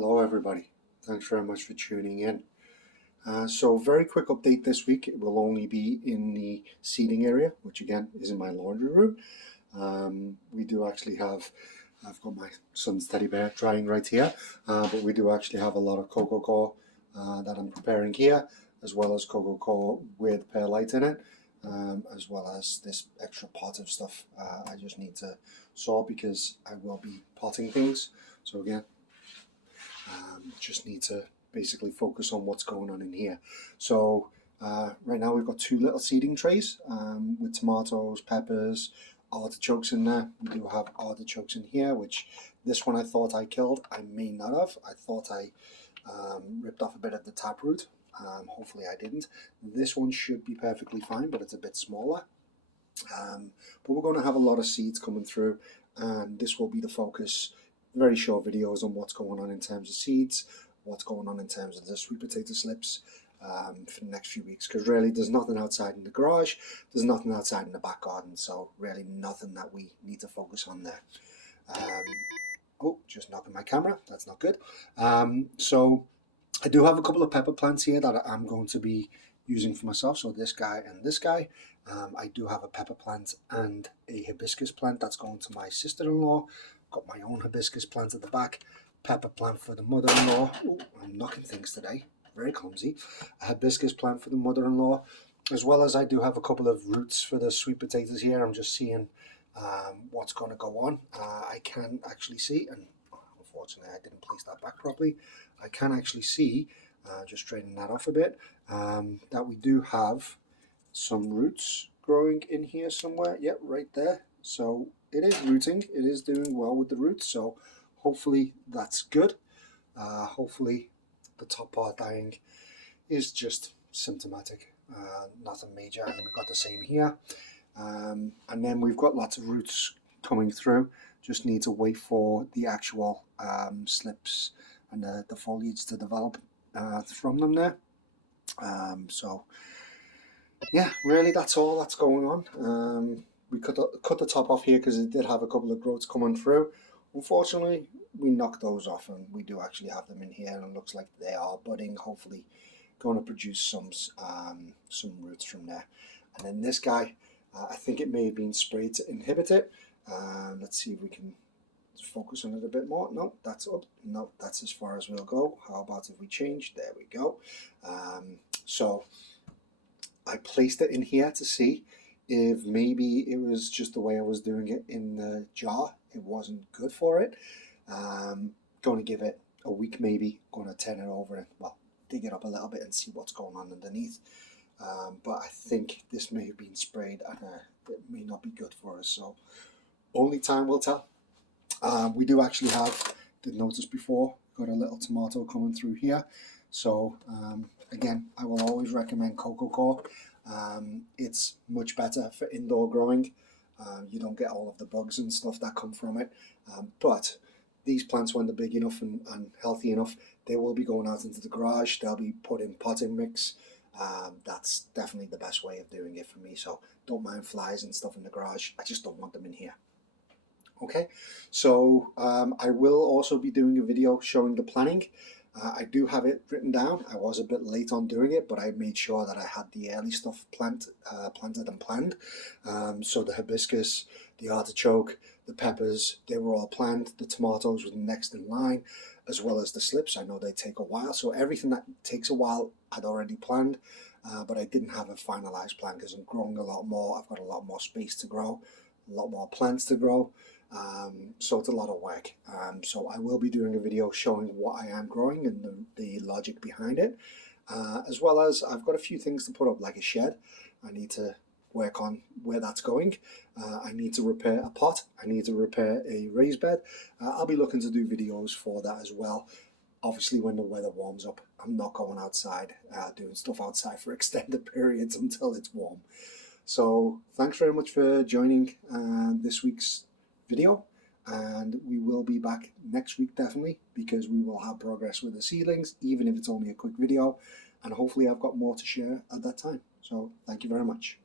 Hello everybody, thanks very much for tuning in. So very quick update this week. It will only be in the seating area, which again is in my laundry room. We do actually have, I've got my son's teddy bear drying right here, but we do actually have a lot of coco coir that I'm preparing here, as well as coco coir with perlite in it, as well as this extra pot of stuff I just need to sort because I will be potting things. So again, just need to basically focus on what's going on in here. So right now we've got two little seeding trays with tomatoes, peppers, artichokes in there. We do have artichokes in here, which this one I thought I killed. I may not have. I thought I ripped off a bit of the taproot. Hopefully I didn't. This one should be perfectly fine, but it's a bit smaller. But we're going to have a lot of seeds coming through, and this will be the focus. Very short videos on what's going on in terms of seeds, what's going on in terms of the sweet potato slips for the next few weeks, because really there's nothing outside in the garage, there's nothing outside in the back garden, so really nothing that we need to focus on there. Oh, just knocking my camera, that's not good. So I do have a couple of pepper plants here that I'm going to be using for myself, so this guy and this guy. I do have a pepper plant and a hibiscus plant that's going to my sister-in-law. Got my own hibiscus plant at the back, pepper plant for the mother-in-law. I'm knocking things today, very clumsy. A hibiscus plant for the mother-in-law, as well as I do have a couple of roots for the sweet potatoes here. I'm just seeing what's going to go on. I can actually see, and unfortunately I didn't place that back properly, I can actually see, just straightening that off a bit, that we do have some roots growing in here somewhere. Yep, right there. So it is rooting, it is doing well with the roots, so hopefully that's good. Hopefully the top part dying is just symptomatic, nothing major. And we've got the same here, and then we've got lots of roots coming through. Just need to wait for the actual slips and the foliage to develop from them there. So yeah, really that's all that's going on. We cut the top off here because it did have a couple of growths coming through. Unfortunately, we knocked those off, and we do actually have them in here, and it looks like they are budding, hopefully going to produce some roots from there. And then this guy, I think it may have been sprayed to inhibit it. Let's see if we can focus on it a bit more. No, that's up. No, that's as far as we'll go. How about if we change? There we go. So I placed it in here to see if maybe it was just the way I was doing it in the jar. It wasn't good for it. Going to give it a week maybe. Going to turn it over and, well, dig it up a little bit and see what's going on underneath. But I think this may have been sprayed, and it may not be good for us. So only time will tell. We do actually have, did notice before, got a little tomato coming through here. So again, I will always recommend coco coir. It's much better for indoor growing. You don't get all of the bugs and stuff that come from it. But these plants, when they're big enough and healthy enough, they will be going out into the garage. They'll be put in potting mix. That's definitely the best way of doing it for me. So don't mind flies and stuff in the garage. I just don't want them in here. Okay, so I will also be doing a video showing the planning. I do have it written down. I was a bit late on doing it, but I made sure that I had the early stuff planted and planned. So the hibiscus, the artichoke, the peppers, they were all planned. The tomatoes were next in line, as well as the slips. I know they take a while, so everything that takes a while I'd already planned, but I didn't have a finalized plan because I'm growing a lot more. I've got a lot more space to grow, a lot more plants to grow. So it's a lot of work. So I will be doing a video showing what I am growing and the logic behind it, as well as I've got a few things to put up, like a shed. I need to work on where that's going. I need to repair a pot. I need to repair a raised bed. I'll be looking to do videos for that as well. Obviously when the weather warms up, I'm not going outside doing stuff outside for extended periods until it's warm. So thanks very much for joining this week's video, and we will be back next week definitely, because we will have progress with the seedlings, even if it's only a quick video, and hopefully I've got more to share at that time. So thank you very much.